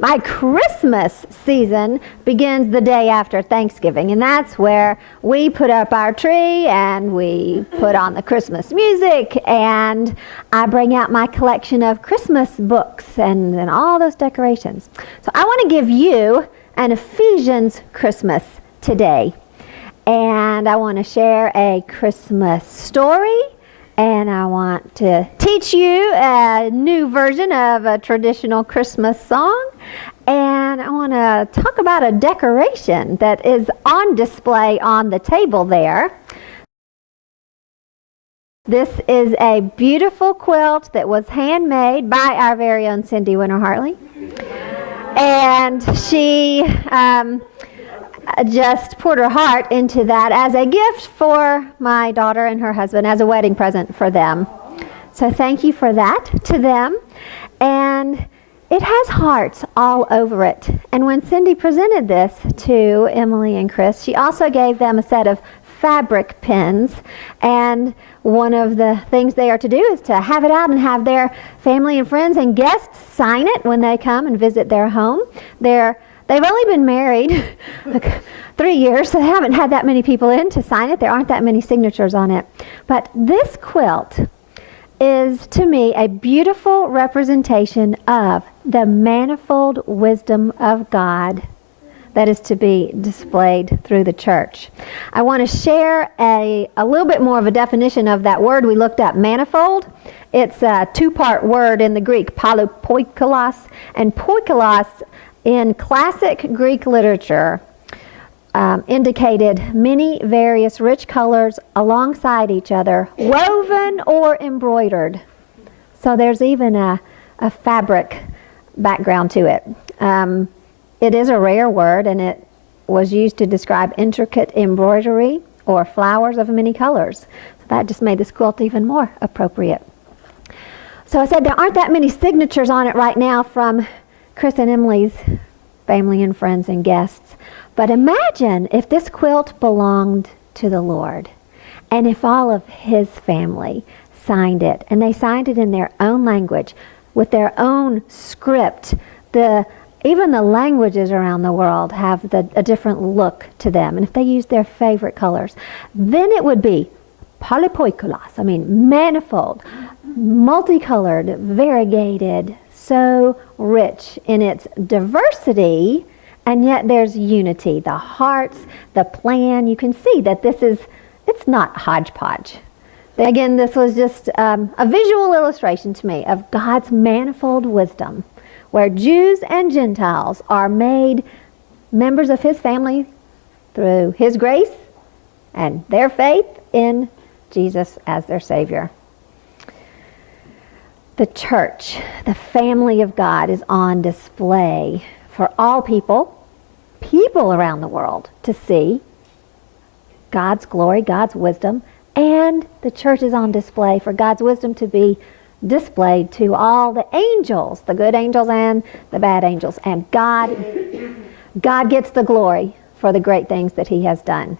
My Christmas season begins the day after Thanksgiving, and that's where we put up our tree and we put on the Christmas music, and I bring out my collection of Christmas books and all those decorations. So I want to give you an Ephesians Christmas today, and I want to share a Christmas story. And I want to teach you a new version of a traditional Christmas song. And I want to talk about a decoration that is on display on the table there. This is a beautiful quilt that was handmade by our very own Cindy Winter Hartley. And she just poured her heart into that as a gift for my daughter and her husband, as a wedding present for them. So thank you for that to them. And it has hearts all over it. And when Cindy presented this to Emily and Chris, she also gave them a set of fabric pins. And one of the things they are to do is to have it out and have their family and friends and guests sign it when they come and visit their home. They've only been married 3 years, so they haven't had that many people in to sign it. There aren't that many signatures on it. But this quilt is, to me, a beautiful representation of the manifold wisdom of God that is to be displayed through the church. I want to share a little bit more of a definition of that word we looked up, manifold. It's a two-part word in the Greek, polypoikolos, and poikolos in classic Greek literature indicated many various rich colors alongside each other, woven or embroidered. So there's even a fabric background to it. It is a rare word, and it was used to describe intricate embroidery or flowers of many colors. So that just made this quilt even more appropriate. So I said there aren't that many signatures on it right now from Chris and Emily's family and friends and guests. But imagine if this quilt belonged to the Lord, and if all of His family signed it, and they signed it in their own language, with their own script. Even the languages around the world have a different look to them, and if they use their favorite colors, then it would be polypoikolos, manifold, multicolored, variegated, so rich in its diversity, and yet there's unity. The hearts, the plan, you can see that it's not hodgepodge. Again, this was just a visual illustration to me of God's manifold wisdom, where Jews and Gentiles are made members of His family through His grace and their faith in Jesus as their Savior. The church, the family of God, is on display for all people around the world to see God's glory, God's wisdom, and the church is on display for God's wisdom to be displayed to all the angels, the good angels and the bad angels. And God gets the glory for the great things that He has done.